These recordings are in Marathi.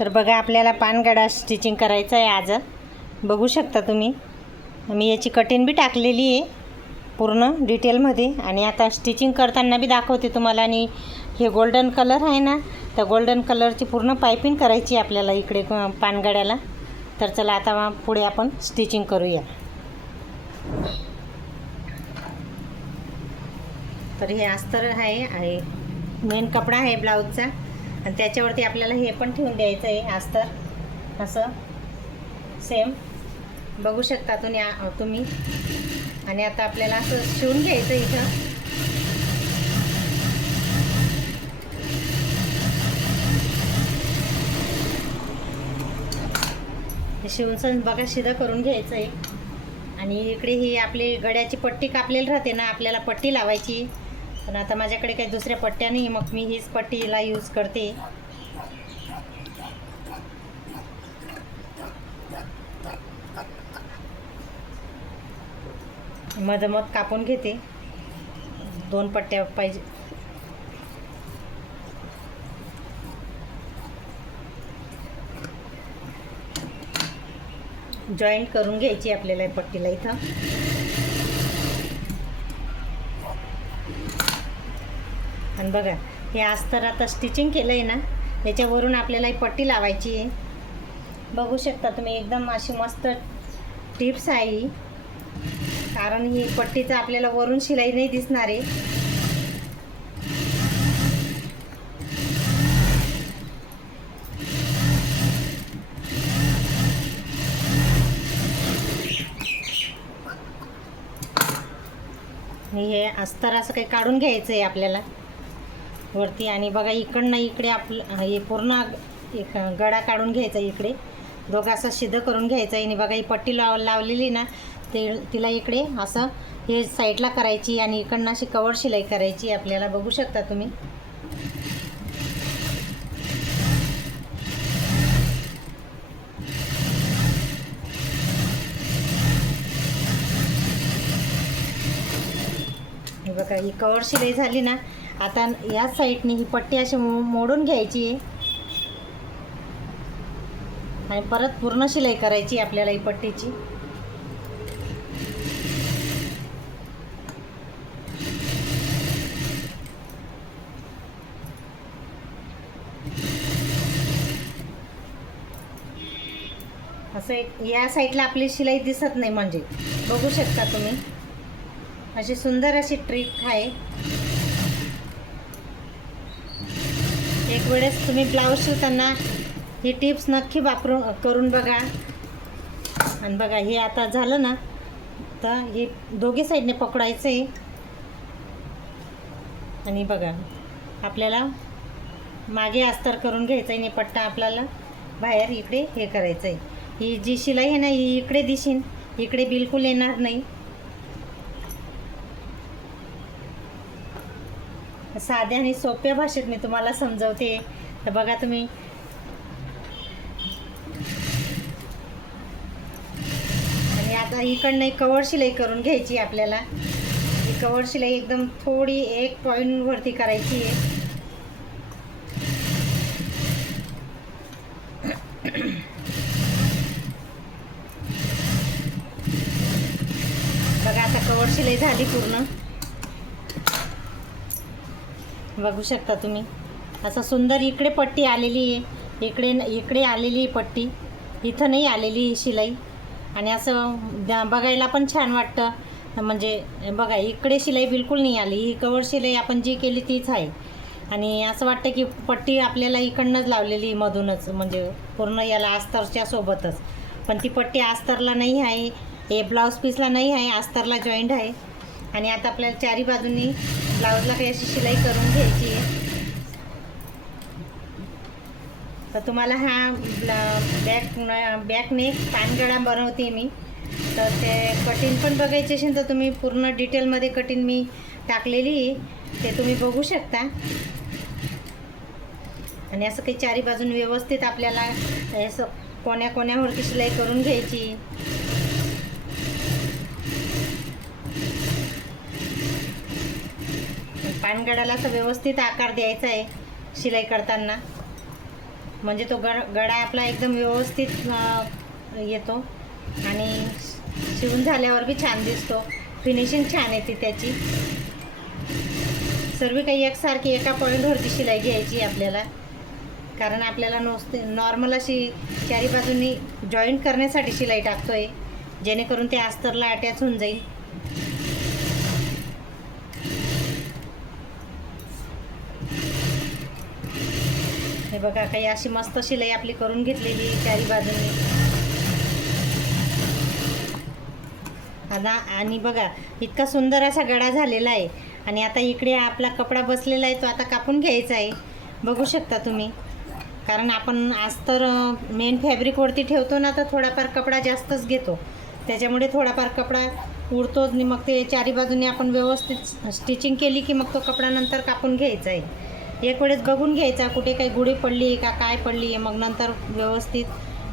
तर बघा आपल्याला पानगडा स्टिचिंग करायचं आहे आज. बघू शकता तुम्ही. मी याची कटिंग बी टाकलेली आहे पूर्ण डिटेलमध्ये आणि आता स्टिचिंग करताना बी दाखवते तुम्हाला. आणि हे गोल्डन कलर आहे ना त्या गोल्डन कलरची पूर्ण पायपिंग करायची आहे आपल्याला इकडे पानगड्याला तर चला आता पुढे आपण स्टिचिंग करूया. तर हे अस्तर आहे आहे मेन कपडा आहे ब्लाऊजचा आणि त्याच्यावरती आपल्याला हे पण ठेवून द्यायचं आहे अस्तर असं. सेम बघू शकता तुम्ही तुम्ही. आणि आता आपल्याला असं शिवून घ्यायचं इथं. हे शिवून बघा शिदा करून घ्यायचं आहे आणि इकडे ही आपली गड्याची पट्टी कापलेली राहते ना आपल्याला पट्टी लावायची. पण आता माझ्याकडे काही दुसऱ्या पट्ट्या नाही मग मी हीच पट्टीला यूज करते. मधमध कापून घेते. दोन पट्ट्या पाहिजे. जॉईंट करून घ्यायची आपल्याला पट्टीला इथं. बघा हे अस्तर आता स्टिचिंग केलं आहे ना याच्यावरून आपल्याला ही पट्टी लावायची आहे. बघू शकता तुम्ही एकदम अशी मस्त टिप्स आहे ही. कारण ही पट्टीचं आपल्याला वरून शिलाई नाही दिसणार आहे. हे अस्तर असं काही काढून घ्यायचं आहे आपल्याला. वरती आणि बघा इकडनं इकडे आपलं हे पूर्ण एक गडा काढून घ्यायचा इकडे. दोघं असं शिद्ध करून घ्यायचं आहे. आणि बघा ही पट्टी लाव लावलेली ना ते तिला इकडे असं हे साईडला करायची आणि इकडनं अशी कवर शिलाई करायची. आपल्याला बघू शकता तुम्ही. बघा ही कवर शिलाई झाली ना आता या साईडने ही पट्टी अशी मो- मोडून घ्यायची. आहे आणि परत पूर्ण शिलाई करायची आहे आपल्याला ही पट्टीची. असं एक या साईडला आपली शिलाई दिसत नाही म्हणजे. बघू शकता तुम्ही. अशी सुंदर अशी ट्रिक आहे. एक वेळेस तुम्ही ब्लाऊज शिवताना ही टिप्स नक्की वापरून करून बघा. आणि बघा हे आता झालं ना तर हे दोघी साईडने पकडायचं आहे आणि बघा आपल्याला मागे अस्तर करून घ्यायचं आहे आणि पट्टा आपल्याला बाहेर इकडे हे करायचं आहे ही जी शिलाई आहे ना ही इकडे दिशीन इकडे बिलकुल येणार नाही. साध्या आणि सोप्या भाषेत मी तुम्हाला समजवते. तर बघा तुम्ही. आणि आता इकडनं एक कवर शिलाई करून घ्यायची आपल्याला. ही कवर शिलाई एकदम थोडी एक पॉईंटवरती करायची आहे. बघा आता कवर शिलाई झाली पूर्ण. बघू शकता तुम्ही. असं सुंदर इकडे पट्टी आलेली आहे. इकडे इकडे आलेली आहे पट्टी. इथं नाही आलेली ही शिलाई. आणि असं बघायला पण छान वाटतं. म्हणजे बघा इकडे शिलाई बिलकुल नाही आली. ही कवर शिलाई आपण जी केली तीच आहे. आणि असं वाटतं की पट्टी आपल्याला इकडनंच लावलेली मधूनच. म्हणजे पूर्ण याला आस्तरच्या सोबतच. पण ती पट्टी अस्तरला नाही आहे. हे ब्लाऊज पीसला नाही आहे. अस्तरला जॉईंट आहे. आणि आता आपल्याला चारी बाजूनी ब्लाऊजला काही अशी शिलाई करून घ्यायची आहे. तर तुम्हाला हा बॅक बॅक नेक पानगळा बनवते मी. तर ते कटिंग पण बघायची असेल तर तुम्ही पूर्ण डिटेलमध्ये कटिंग मी टाकलेली आहे. ते तुम्ही बघू शकता. आणि असं काही चारी बाजून व्यवस्थित आपल्याला असं कोण्या कोण्यावरती शिलाई करून घ्यायची. पानगडाला असं व्यवस्थित आकार द्यायचा आहे शिलाई करताना. म्हणजे तो गड गडा आपला एकदम व्यवस्थित येतो. आणि शिवून झाल्यावर बी छान दिसतो. फिनिशिंग छान येते त्याची. सर्व काही एकसारखी एका पॉईंटवरती शिलाई घ्यायची आपल्याला. कारण आपल्याला नुसते नॉर्मल अशी चारी बाजूनी जॉईंट करण्यासाठी शिलाई टाकतो आहे जेणेकरून ते अस्तरला अटॅच होऊन जाईल. बघा काही अशी मस्त शिलाई आपली करून घेतलेली चारी बाजूनी. आता आणि बघा इतका सुंदर असा गडा झालेला आहे. आणि आता इकडे आपला कपडा बसलेला आहे तो आता कापून घ्यायचा आहे. बघू शकता तुम्ही. कारण आपण आज तर मेन फॅब्रिकवरती ठेवतो ना तर थोडाफार कपडा जास्तच घेतो. त्याच्यामुळे थोडाफार कपडा उडतो आणि मग ते चारी बाजूने आपण व्यवस्थित स्टिचिंग केली की मग तो कपडा नंतर कापून घ्यायचा आहे. एक वेळेस बघून घ्यायचा कुठे काही गुढी पडली आहे का काय पडली आहे मग नंतर व्यवस्थित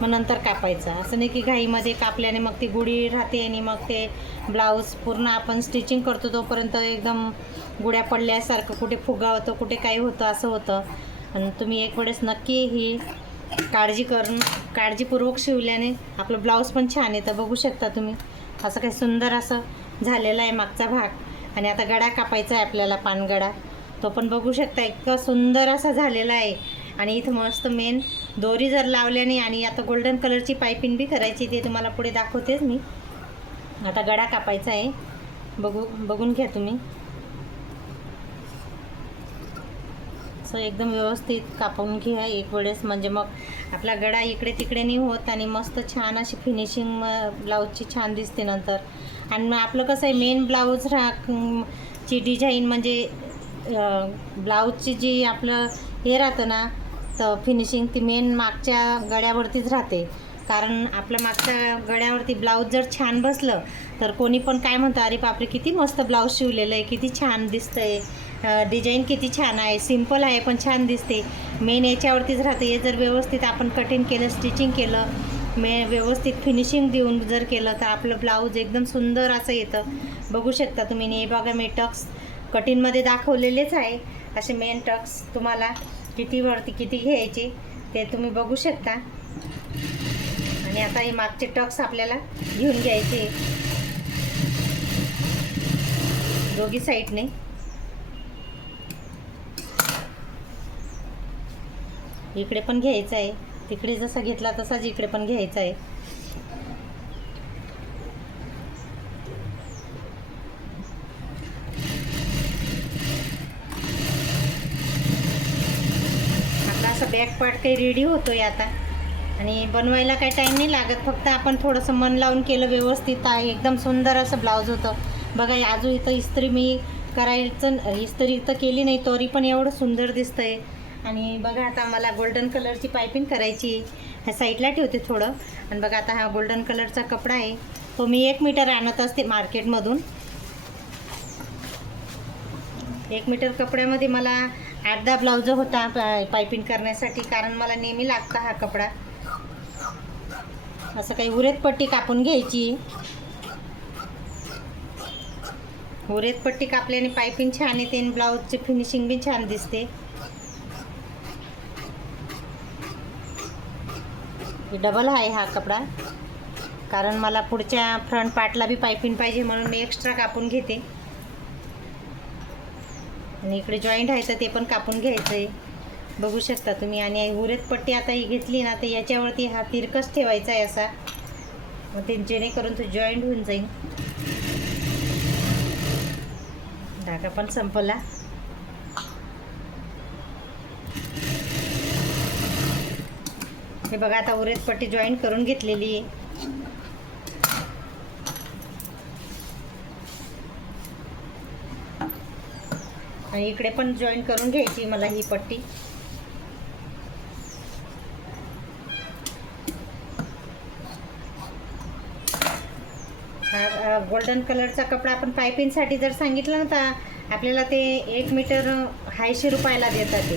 मग नंतर कापायचा. असं नाही की घाईमध्ये कापल्याने मग ती गुढी राहते आणि मग ते ब्लाऊज पूर्ण आपण स्टिचिंग करतो तोपर्यंत एकदम गुड्या पडल्यासारखं कुठे फुगा होतो कुठे काही होतं असं होतं. आणि तुम्ही एक वेळेस नक्की ही काळजी करून काळजीपूर्वक शिवल्याने आपलं ब्लाऊज पण छान येतं बघू शकता तुम्ही. असं काही सुंदर असं झालेलं आहे मागचा भाग. आणि आता गडा कापायचा आहे आपल्याला पानगडा. तो पण बघू शकता इतका सुंदर असा झालेला आहे. आणि इथं मस्त मेन दोरी जर लावल्याने आणि आता गोल्डन कलरची पायपिंग बी करायची ते तुम्हाला पुढे दाखवतेच मी. आता गडा कापायचा आहे. बघू बघून घ्या तुम्ही. असं एकदम व्यवस्थित कापून घ्या एक वेळेस. म्हणजे मग आपला गडा इकडे तिकडे नाही होत आणि मस्त छान अशी फिनिशिंग ब्लाऊजची छान दिसते नंतर. आणि मग आपलं कसं आहे मेन ब्लाऊज रा ची डिझाईन म्हणजे ब्लाऊजची जी आपलं हे राहतं ना तर फिनिशिंग ती मेन मागच्या गळ्यावरतीच राहते. कारण आपल्या मागच्या गळ्यावरती ब्लाऊज जर छान बसलं तर कोणी पण काय म्हणतं अरे बापरे किती मस्त ब्लाऊज शिवलेलं आहे किती छान दिसतं आहे डिझाईन किती छान आहे सिंपल आहे पण छान दिसते. मेन याच्यावरतीच राहते. हे जर व्यवस्थित आपण कटिंग केलं स्टिचिंग केलं मे व्यवस्थित फिनिशिंग देऊन जर केलं तर आपलं ब्लाऊज एकदम सुंदर असं येतं. बघू शकता तुम्ही हे बघा मी टक्स कटिंगमध्ये दाखवलेलेच आहे. असे मेन टक्स तुम्हाला किती वरती किती घ्यायचे ते तुम्ही बघू शकता. आणि आता हे मागचे टक्स आपल्याला घेऊन घ्यायचे. दोघी साईडने. इकडे पण घ्यायचं आहे. तिकडे जसा घेतला तसाच इकडे पण घ्यायचा आहे आपला असा बॅक पार्ट काही रेडी होतो आहे आता. आणि बनवायला काही टाईम नाही लागत फक्त आपण थोडंसं मन लावून केलं व्यवस्थित आहे. एकदम सुंदर असं ब्लाऊज होतं. बघा अजून इथं इस्त्री मी करायचं इस्त्री इथं केली नाही तरी पण एवढं सुंदर दिसतंय. आणि बघा आता मला गोल्डन कलरची पायपिंग करायची. ह्या साईडला ठेवते थोडं. आणि बघा आता हा गोल्डन कलरचा कपडा आहे. तो मी एक मीटर आणत असते मार्केटमधून एक मीटर कपड्यामध्ये मला आठ दहा ब्लाउज होता पा- पायपिंग करण्यासाठी कारण मला नेहमी लागता हा कपडा. असं काही उरेत पट्टी कापून घ्यायची. उरेत पट्टी कापल्याने पायपिंग छान येते आणि ब्लाऊजची फिनिशिंग बी छान दिसते. डबल आहे हा कपडा. कारण मला पुढच्या फ्रंट पार्टला बी पायपिंग पाहिजे म्हणून मी एक्स्ट्रा कापून घेते. आणि इकडे जॉईंट आहे तर ते पण कापून घ्यायचं आहे बघू शकता तुम्ही. आणि उरेत पट्टी आता ही घेतली ना तर याच्यावरती हा तिरकस ठेवायचा आहे असा. मग ते जेणेकरून तो जॉईंट होऊन जाईल धागा पण संपला. हे बघा आता उरेत पट्टी जॉईंट करून घेतलेली आहे आणि इकडे पण जॉईन करून घ्यायची मला ही पट्टी. हा गोल्डन कलरचा कपडा आपण पायपिंगसाठी जर सांगितलं ना तर आपल्याला ते एक मीटर ऐंशी रुपयाला देतात ते.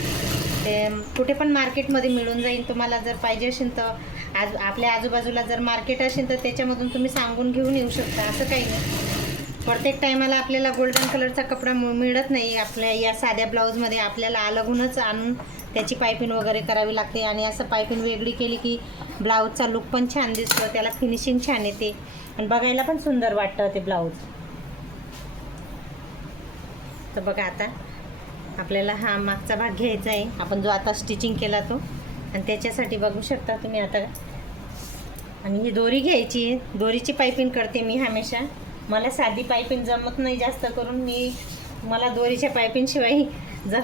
ते कुठे पण मार्केटमध्ये मिळून जाईल तुम्हाला जर पाहिजे असेल तर. आज आपल्या आजूबाजूला जर मार्केट असेल तर त्याच्यामधून तुम्ही सांगून घेऊन येऊ शकता असं काही नाही. प्रत्येक टायमाला आपल्याला गोल्डन कलरचा कपडा मिळत नाही. आपल्या या साध्या ब्लाऊजमध्ये आपल्याला अलगूनच आणून त्याची पायपिंग वगैरे करावी लागते. आणि असं पायपिंग वेगळी केली की ब्लाऊजचा लुक पण छान दिसतो. त्याला फिनिशिंग छान येते. आणि बघायला पण सुंदर वाटतं ते ब्लाऊज तर बघा आता आपल्याला हा मागचा भाग घ्यायचा आहे. आपण जो आता स्टिचिंग केला तो. आणि त्याच्यासाठी बघू शकता तुम्ही आता. आणि ही दोरी घ्यायची आहे. दोरीची पायपिंग करते मी हमेशा. मला साधी पायपिंग जमत नाही जास्त करून. मी मला दोरीच्या पायपिंगशिवाय ज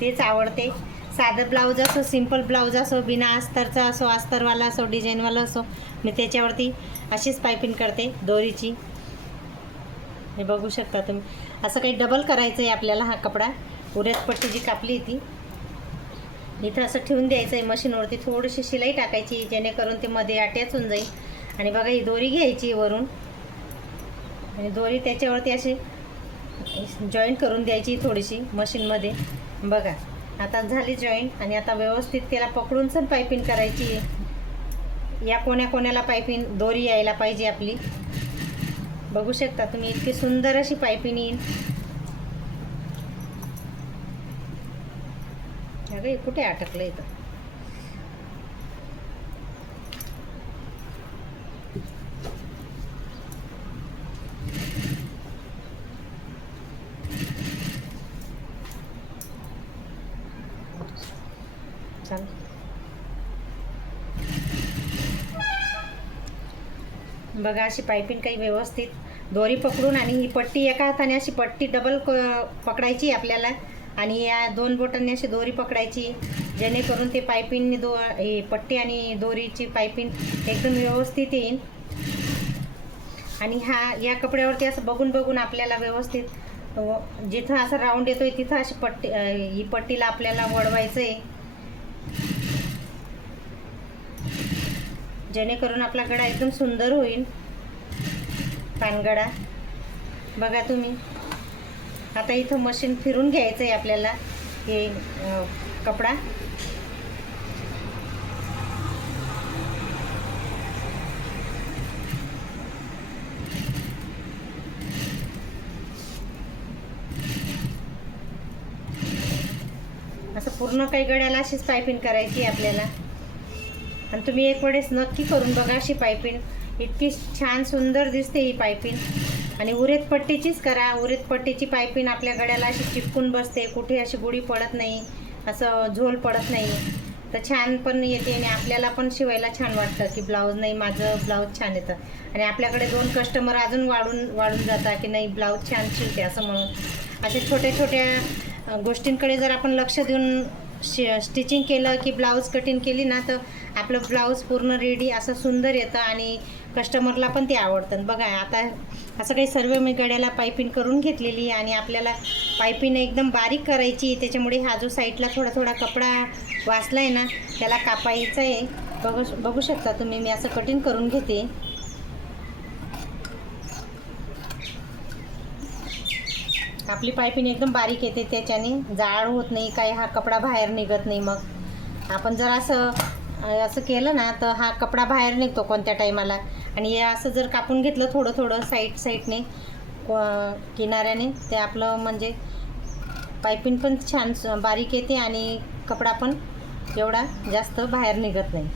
तेच आवडते. साधं ब्लाऊज असो सिंपल ब्लाऊज असो बिना अस्तरचा असो अस्तरवाला असो डिझाईनवाला असो मी त्याच्यावरती अशीच पायपिंग करते दोरीची. हे बघू शकता तुम्ही. असं काही डबल करायचं आहे आपल्याला हा कपडा. उऱ्यात पट्टी जी कापली ती इथं असं ठेवून द्यायचं आहे मशीनवरती. थोडीशी शिलाई टाकायची जेणेकरून ते मध्ये अटॅच होऊन जाईल. आणि बघा ही दोरी घ्यायची वरून. आणि दोरी त्याच्यावरती अशी जॉईंट करून द्यायची थोडीशी मशीनमध्ये बघा आता झाली जॉईंट आणि आता व्यवस्थित त्याला पकडून पण पायपिंग करायची. आहे या कोण्या कोण्याला पायपिंग दोरी यायला पाहिजे आपली. बघू शकता तुम्ही इतकी सुंदर अशी पायपिंग येईल. अगं कुठे अटकलं इथं? बघा अशी पायपिंग काही व्यवस्थित दोरी पकडून आणि ही पट्टी एका हाताने अशी पट्टी डबल क पकडायची आपल्याला. आणि या दोन बोटांनी अशी दोरी पकडायची जेणेकरून ते पायपिंग दो हे पट्टी आणि दोरीची पायपिंग एकदम व्यवस्थित येईल आणि हा या कपड्यावरती असं बघून बघून आपल्याला व्यवस्थित जिथं असं राऊंड येतोय तिथं अशी पट्टी ही पट्टीला आपल्याला वळवायचं आहे जेणेकरून आपला गडा एकदम सुंदर होईल. पानगडा. बघा तुम्ही. आता इथं मशीन फिरून घ्यायचं आहे आपल्याला. हे कपडा. असं पूर्ण काही गड्याला अशीच पायपिंग करायची आहे आपल्याला. आणि तुम्ही एक वेळेस नक्की करून बघा अशी पायपिन. इतकी छान सुंदर दिसते ही पायपिन. आणि उरेत पट्टीचीच करा. उरेत पट्टीची पायपिन आपल्या गड्याला अशी चिपकून बसते. कुठे अशी गुढी पडत नाही. असं झोल पडत नाही. तर छान पण येते आणि आपल्याला पण शिवायला छान वाटतं की ब्लाऊज नाही माझं ब्लाऊज छान येतं. आणि आपल्याकडे दोन कस्टमर अजून वाढून वाढून जातात की नाही ब्लाऊज छान शिवते असं म्हणून. असे छोट्या छोट्या गोष्टींकडे जर आपण लक्ष देऊन शि स्टिचिंग केलं की ब्लाऊज कटिंग केली ना तर आपलं ब्लाऊज पूर्ण रेडी असं सुंदर येतं आणि कस्टमरला पण ते आवडतं. बघा आता असं काही सर्व मी गड्याला पायपिंग करून घेतलेली आहे आणि आपल्याला पायपिंग एकदम बारीक करायची त्याच्यामुळे हा जो साईडला थोडा थोडा कपडा वाचला आहे ना त्याला कापायचा आहे बघू बघू शकता तुम्ही मी असं कटिंग करून घेते. आपली पायपिंग एकदम बारीक येते त्याच्याने जाळ होत नाही काही हा कपडा बाहेर निघत नाही मग. आपण जर असं असं केलं ना तर हा कपडा बाहेर निघतो कोणत्या टायमाला. आणि हे असं जर कापून घेतलं थोडं थोडं साईड साईडने किनाऱ्याने ते आपलं म्हणजे पायपिंग पण छान बारीक येते आणि कपडा पण एवढा जास्त बाहेर निघत नाही.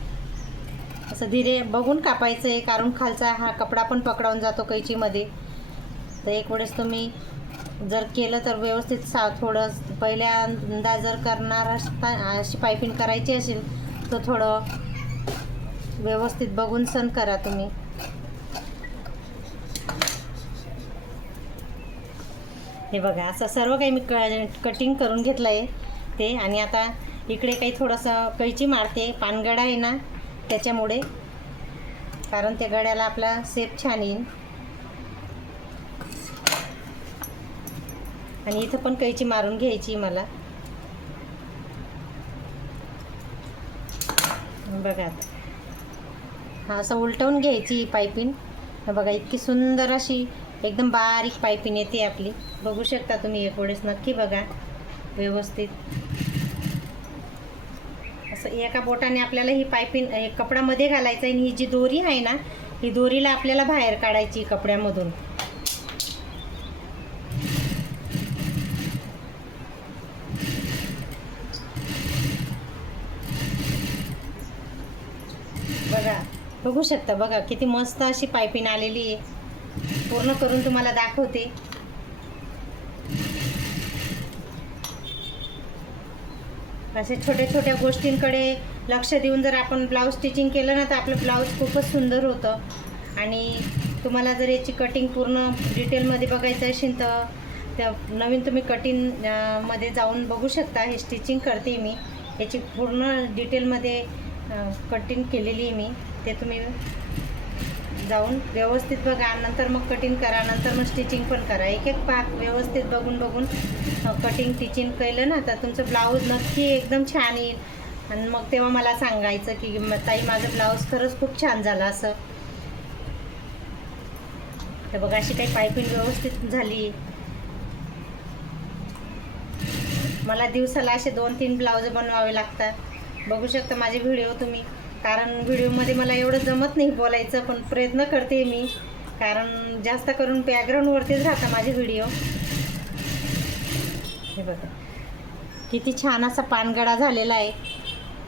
असं धीरे बघून कापायचं आहे कारण खालचा हा कपडा पण पकडावून जातो कैचीमध्ये. तर एक वेळेस तुम्ही जर केलं तर व्यवस्थित सा थोडं पहिल्यांदा जर करणार अशी पायपिंग करायची असेल तर थोडं व्यवस्थित बघून सण करा तुम्ही. हे बघा असं सर्व काही मी क कटिंग करून घेतलं आहे ते. आणि आता इकडे काही थोडंसं कैची मारते पानगडा आहे ना त्याच्यामुळे. कारण त्या गड्याला आपला सेप छान येईल आणि इथं पण कैची मारून घ्यायची मला. बघा आता. हा असं उलटवून घ्यायची ही पायपिंग बघा इतकी सुंदर अशी एकदम बारीक पायपिन येते आपली. बघू शकता तुम्ही एक वेळेस नक्की बघा. व्यवस्थित. असं एका बोटाने आपल्याला ही पायपिन कपड्यामध्ये घालायचं आहे आणि ही जी दोरी आहे ना ही दोरीला आपल्याला बाहेर काढायची कपड्यामधून. बघू शकता बघा किती मस्त अशी पायपिंग आलेली आहे. पूर्ण करून तुम्हाला दाखवते. असे छोट्या छोट्या गोष्टींकडे लक्ष देऊन जर आपण ब्लाऊज स्टिचिंग केलं ना तर आपलं ब्लाऊज खूपच सुंदर होतं. आणि तुम्हाला जर याची कटिंग पूर्ण डिटेलमध्ये बघायचं असेल तर त्या नवीन तुम्ही कटिंगमध्ये जाऊन बघू शकता. हे स्टिचिंग करते मी. याची पूर्ण डिटेलमध्ये कटिंग केलेली आहे मी. ते तुम्ही जाऊन व्यवस्थित बघा. नंतर मग कटिंग करा नंतर मग स्टिचिंग पण करा. एक एक पाक व्यवस्थित बघून बघून कटिंग टिचिंग केलं ना तर तुमचं ब्लाऊज नक्की एकदम छान येईल. आणि मग तेव्हा मला सांगायचं की ताई माझं ब्लाऊज खरंच खूप छान झालं असं. तर बघा अशी काही पायपिंग व्यवस्थित झाली. मला दिवसाला असे दोन तीन ब्लाऊज बनवावे लागतात. बघू शकता माझे व्हिडिओ तुम्ही. कारण व्हिडिओमध्ये मला एवढं जमत नाही बोलायचं पण प्रयत्न करते मी. कारण जास्त करून बॅकग्राऊंडवरतीच राहता माझे व्हिडिओ. हे बघा. किती छान असा पानगडा झालेला आहे.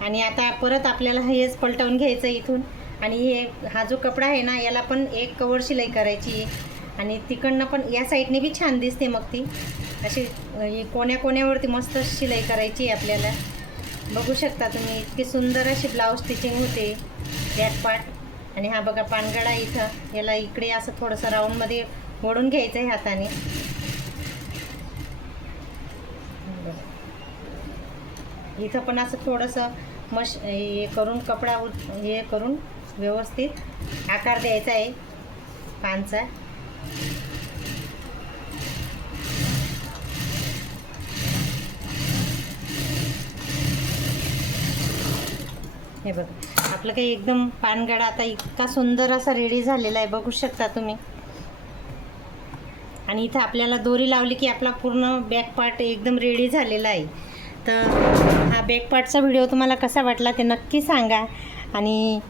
आणि आता परत आपल्याला हेच पलटवून घ्यायचं आहे इथून. आणि हे हा जो कपडा आहे ना याला पण एक कवर शिलाई करायची आहे. आणि तिकडनं पण या साईडने बी छान दिसते मग ती. अशी कोण्या कोण्यावरती मस्त शिलाई करायची आहे आपल्याला. बघू शकता तुम्ही इतकी सुंदर अशी ब्लाऊज स्टिचिंग होते. बॅक पार्ट आणि हा बघा पानगडा इथं. याला इकडे असं थोडंसं राऊंडमध्ये ओढून घ्यायचं आहे हाताने. इथं पण असं थोडंसं मश हे करून कपडा हे करून व्यवस्थित आकार द्यायचा आहे. पानचा. हे बघा आपलं काही एकदम पानगडा आता इतका सुंदर असा रेडी झालेला आहे बघू शकता तुम्ही. आणि इथं आपल्याला दोरी लावली की आपला पूर्ण बॅक पार्ट एकदम रेडी झालेला आहे. तर हा बॅक पार्टचा व्हिडिओ तुम्हाला कसा वाटला ते नक्की सांगा. आणि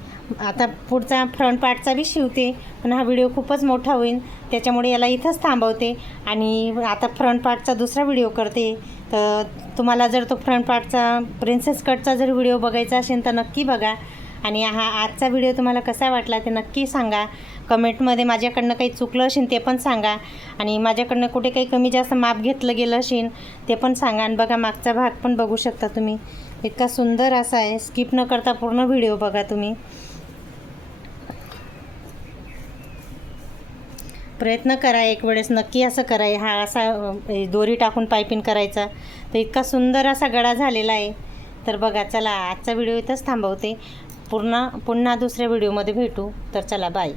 आता पुढचा फ्रंट पार्टचा बी शिवते पण हा व्हिडिओ खूपच मोठा होईल. त्याच्यामुळे याला इथंच थांबवते. आणि आता फ्रंट पार्टचा दुसरा व्हिडिओ करते. तर तुम्हाला जर तो फ्रंट पार्टचा प्रिन्सेस कटचा जर व्हिडिओ बघायचा असेल तर नक्की बघा. आणि हा आजचा व्हिडिओ तुम्हाला कसा वाटला ते नक्की सांगा. कमेंटमध्ये माझ्याकडनं काही चुकलं असेल ते पण सांगा. आणि माझ्याकडनं कुठे काही कमी जास्त माप घेतलं गेलं असेल ते पण सांगा. आणि बघा मागचा भाग पण बघू शकता तुम्ही. इतका सुंदर असा आहे. स्किप न करता पूर्ण व्हिडिओ बघा तुम्ही. प्रयत्न करा एक वेळेस नक्की असं करा. हा असा दोरी टाकून पायपिंग करायचा. तर इतका सुंदर असा गळा झालेला आहे. तर बघा चला आजचा व्हिडिओ इथंच थांबवते. पूर्ण पुन्हा दुसऱ्या व्हिडिओमध्ये भेटू. तर चला बाय.